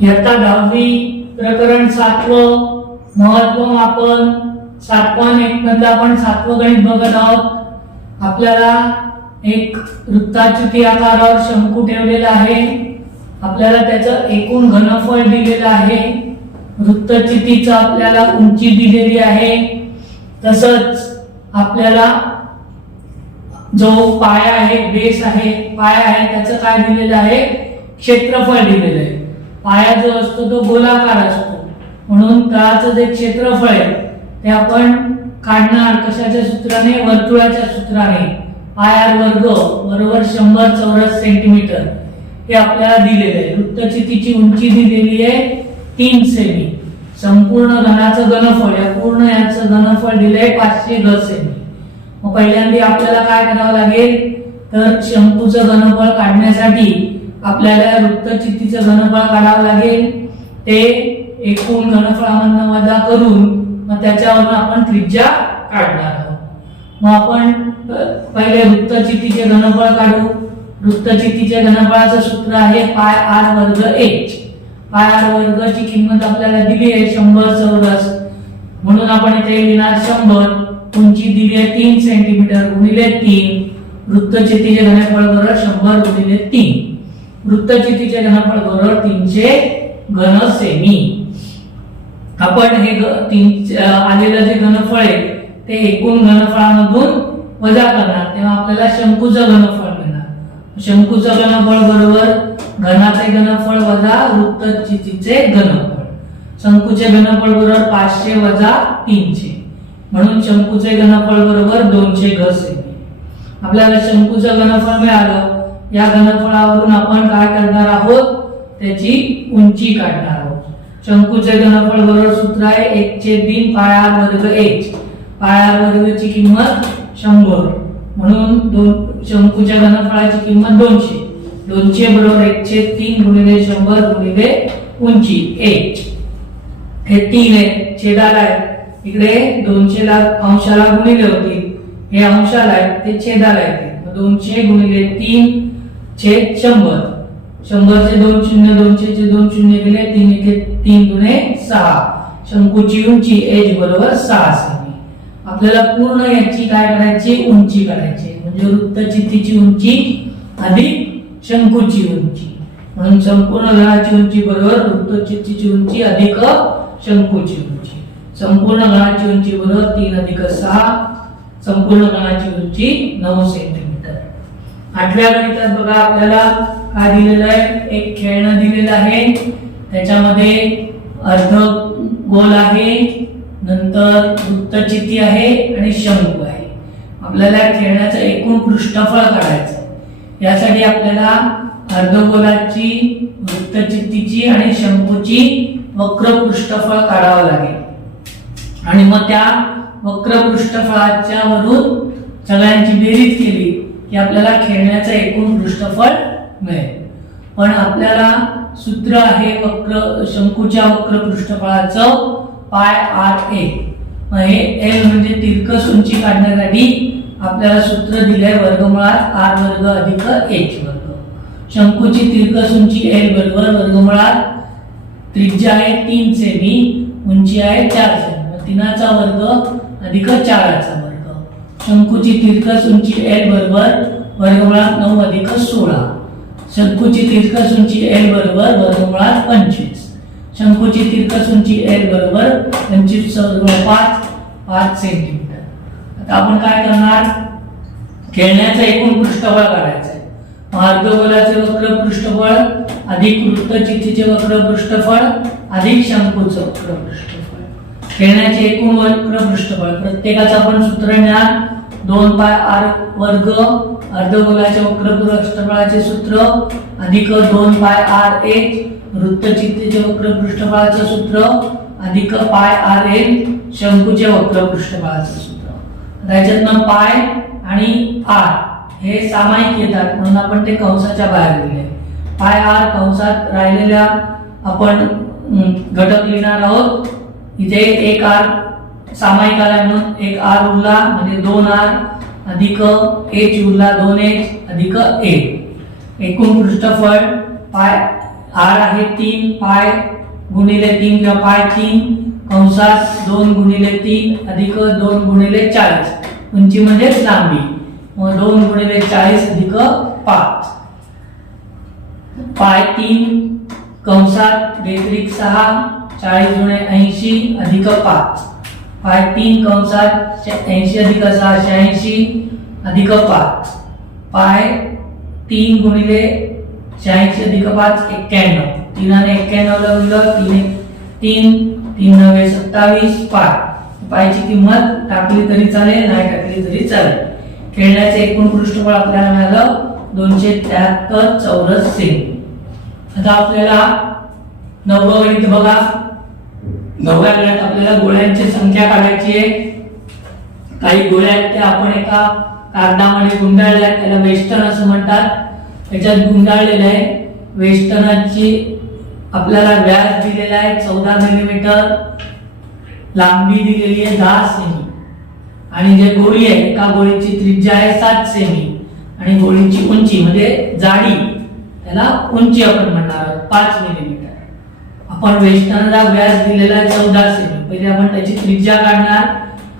इयत्ता 10वी प्रकरण 7व महत्व मापन 7.1 मधलं आपण 7वं गणित बघत आहोत। आपल्याला एक वृत्ताकृती आकारावर शंकू ठेवलेला आहे। आपल्याला त्याचं एकूण घनफळ दिलेलं आहे। वृत्तचितीचं आपल्याला उंची दिलेली आहे। तसंच आपल्याला जो पाया आहे, बेस आहे, पाया आहे, त्याचं काय दिलेलं आहे, क्षेत्रफळ दिलेलं आहे। पाया जो असतो तो गोलाकार असतो, म्हणून तळाचं जे क्षेत्रफळ आहे ते आपण काढणार कशाच्या सूत्राने, वर्तुळाच्या सूत्राने। पाय वर्ग बरोबर 100 चौरस सेंटीमीटर हे आपल्याला दिलेलं आहे। वृत्तचितीची उंची दिलेली आहे 3 सेमी। संपूर्ण घनाचं घनफळ, या पूर्ण याचं घनफळ दिलंय 500 घन सेमी। मग पहिल्यांदा आपल्याला काय करावं लागेल, तर शंकूचं घनफळ काढण्यासाठी आपल्याला वृत्तचितीचं घनफळ काढावं लागेल। ते एकूण घनफळामधून वजा करून मग त्याच्यावरून आपण त्रिज्या काढणार आहोत। मग आपण पहिले वृत्तचितीचे घनफळ काढू। वृत्तचितीच्या घनफळाचं सूत्र आहे पाय r वर्ग h। पाय r वर्गची किंमत आपल्याला दिली आहे 100 चौरस, म्हणून आपण इथे लिहिणार 100। उंची दिली आहे 3 सेंटीमीटर गुणिले 3। वृत्तचितीचे घनफळ बरोबर 100 गुणिले 3। वृत्तचितीचे घनफळ बरोबर 300 घन सेमी। आपण हे आलेलं जे घनफळ आहे ते एकूण घनफळामधून वजा करणार, तेव्हा आपल्याला शंकूचं घनफळ मिळणार। शंकूचं घनफळ बरोबर घनाचे घनफळ वजा वृत्तचितीचे घनफळ। शंकूचे घनफळ बरोबर 500 वजा 300, म्हणून शंकूचे घनफळ बरोबर 200 घन सेमी। आपल्याला शंकूचं घनफळ मिळालं। या घनफळावरून आपण काय करणार आहोत, त्याची उंची काढणार आहोत। शंकूचे घनफळ बरोबर सूत्र आहे 1/3 पाय r वर्ग h। पाय r वर्गची किंमत 100, म्हणून शंकूच्या घनफळाची किंमत 200। 200 बरोबर 1/3 गुणिले 100 गुणिले उंची h। हे 3 आहे, छेदाला आहे। इकडे 200 ला अंशाला गुणिले होते, हे अंशाला आहे, ते छेदाला येते। 200 गुणिले 3 छेद 100। 100 चे 2 शून्य, 200 चे 2 शून्य गेले, 3 एके 3 दुने 6। शंकूची उंची h बरोबर 6 सेमी। आपल्याला पूर्ण याची काय करायची, उंची काढायची, म्हणजे वृत्तचितीची उंची अधिक शंकूची उंची, म्हणून संपूर्ण घनाची उंची बरोबर वृत्तचितीची उंची अधिक शंकूची उंची। संपूर्ण घनाची उंची बरोबर 3 अधिक 6, संपूर्ण घनाची उंची 9 सेंटीमीटर। 8व्या गणितात बघा आपल्याला काय दिलेलं आहे, एक खेळणं दिलेलं आहे। त्याच्यामध्ये अर्ध गोल आहे, नंतर वृत्तचिती आहे आणि शंकू आहे। आपल्याला खेळण्याचं एकूण पृष्ठफळ काढायचं। यासाठी आपल्याला अर्धगोलाची, वृत्तचितीची आणि शंकूची वक्र पृष्ठफळ काढावं लागेल, आणि मग त्या वक्र पृष्ठफळाच्या वरून सगळ्यांची बेरीज केली की आपल्याला खेळण्याचं एकूण पृष्ठफळ मिळेल। पण आपल्याला सूत्र आहे वक्र शंकूच्या वक्र पृष्ठफळाचं पाय r a। हे l म्हणजे तिरकस उंची काढण्यासाठी आपल्याला सूत्र दिले वर्गमुळात r वर्ग अधिक h वर्ग। शंकूची तिरकस उंची l बरोबर वर्गमुळात त्रिज्या आहे 3 सेमी, उंची आहे 4 सेमी, 3चा वर्ग अधिक 4चा वर्ग। शंकूची तिरकस उंची l बरोबर वर्गमुळात 9 अधिक 16। शंकूची तिरकस उंची l बरोबर वर्गमुळात 25। शंकूची तिरकस उंची l बरोबर 25/5 सेंटीमीटर। आता आपण काय करणार, खेळण्याचं एकूण पृष्ठफळ काढायचं आहे। अर्धगोलाचे वक्र पृष्ठफळ अधिक वृत्तचितीचे वक्र पृष्ठफळ अधिक शंकूचं वक्र पृष्ठफळ। खेळण्याचे एकूण वक्र पृष्ठफळ प्रत्येकाचं आपण सूत्र घेणार 2 पाय r वर्ग अर्धगोलाच्या वक्र पृष्ठफळाचे सूत्र अधिक 2 पाय r h वृत्तचितीचे वक्र पृष्ठफळाचे सूत्र अधिक पाय r l शंकूचे वक्र पृष्ठफळाचे सूत्र। याच्यातनं पाय आणि r हे सामायिक येतात, म्हणून आपण ते कंसाच्या बाहेर लिहिले। पाय r कंसात राहिलेल्या आपण घटक लिहिणार आहोत। इथे एक r सामायिक आला म्हणून एक r उरला, म्हणजे 2r अधिक h उरला 2h अधिक a। एकूण पृष्ठफळ पाय आर आहे 3 पाय गुणिले 3 किंवा पाय 3 कंसात 2 गुणिले 3 अधिक 2 गुणिले 40 उंची म्हणजे लांबी मग 2 गुणिले 40 अधिक 5 पाय 3 कंसात बेत्रिक 6 40 गुणिले 80 अधिक 5 पाय 3 कंसात 80 अधिक 6 86 अधिक 5 पाय 3 गुणिले 86 अधिक 5 91 3 ने 91 ला गुणलं 3 9 27 पायची किंमत टाकली तरी चालेल नाही टाकली तरी चालेल खेळण्याचे एकूण पृष्ठफळ आपल्याला मिळालं 273 चौरस सेमी आता आपल्याला 9वा गणित बघा 9व्या गणितात आपल्याला गोळ्यांची संख्या काढायची आहे काही गोळ्या आहेत त्या आपण एका कागदामध्ये गुंडाळल्या त्याला वेस्टर्न असं म्हणतात त्याच्यात गुंडाळलेलं आहे वेस्टर्नची आपल्याला व्यास दिलेला आहे 14 मिलीमीटर लांबी दिलेली आहे 10 सेमी आणि जे गोळी आहे एका गोळीची त्रिज्या आहे 7 सेमी आणि गोळीची उंची म्हणजे जाडी त्याला उंची आपण म्हणणार आहोत 5 मिलीमीटर आपण वेस्टर्नला व्यास दिलेला आहे 14 सेमी पहिले आपण त्याची त्रिज्या काढणार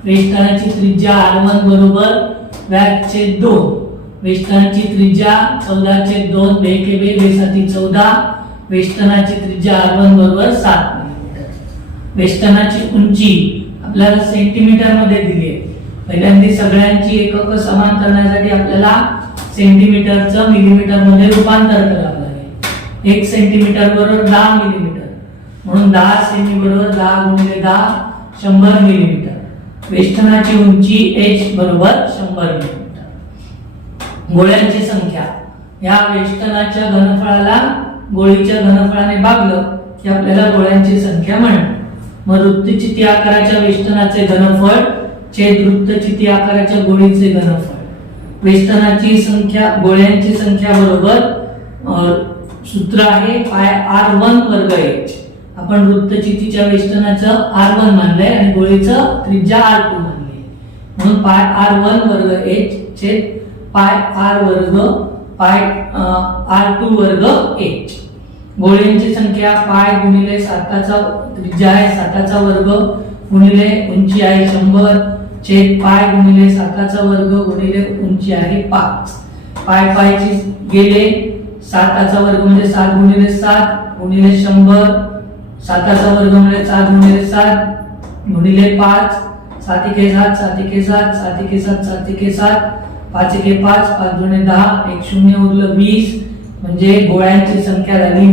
वेस्टर्नची त्रिज्या r1 बरोबर व्यास छेद 2 वेस्टर्नची त्रिज्या 14/2 2 के बे 14 वेस्टर्नची त्रिज्या r1 बरोबर 7 मिलीमीटर वेस्टर्नची उंची आपल्याला सेंटीमीटर मध्ये दिली आहे पहिल्यांदा सगळ्यांची एकक समान करण्यासाठी आपल्याला सेंटीमीटरचं मिलीमीटर मध्ये रूपांतर करावं लागेल 1 सेंटीमीटर बरोबर 10 मिलीमीटर म्हणून 10 सेमी बरोबर 10 गुणिले 10 100 मिलीमीटर वेस्टर्नची उंची h बरोबर 100 मिलीमीटर गोळ्यांची संख्या या वेस्टर्नच्या घनफळाला गोळीच्या घनफळाने भागलं की आपल्याला गोळ्यांची संख्या मिळणार मग वृत्तचिती आकाराच्या वेष्टनाचे घनफळ छेद वृत्तचिती आकाराच्या गोळीचे घनफळ वेष्टनाची संख्या गोळ्यांची संख्या बरोबर सूत्र आहे पाय r1 वर्ग h आपण वृत्तचितीच्या वेष्टनाचं r1 मानलंय आणि गोळीचं त्रिज्या r2 मानली म्हणून पाय r1 वर्ग h छेद पाय r वर्ग पाय r2 वर्ग h गोळ्यांची संख्या पाय गुणिले 7चा त्रिज्या आहे 7चा वर्ग गुणिले उंची आहे 100 छेद पाय गुणिले 7चा वर्ग गुणिले उंची आहे 5 पाय पायची गेले 7चा वर्ग म्हणजे 7 गुणिले 7 गुणिले 100 7चा वर्ग म्हणजे 7 गुणिले 7 गुणिले 5 7 के 7 7 के 7 7 के 7 7 के 7 5 के 5 5 गुणिले 10 एक शून्य उरलं 20 म्हणजे गोळ्यांची संख्या झाली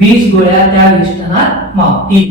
20 गोळ्या त्या वेष्टनात मावतील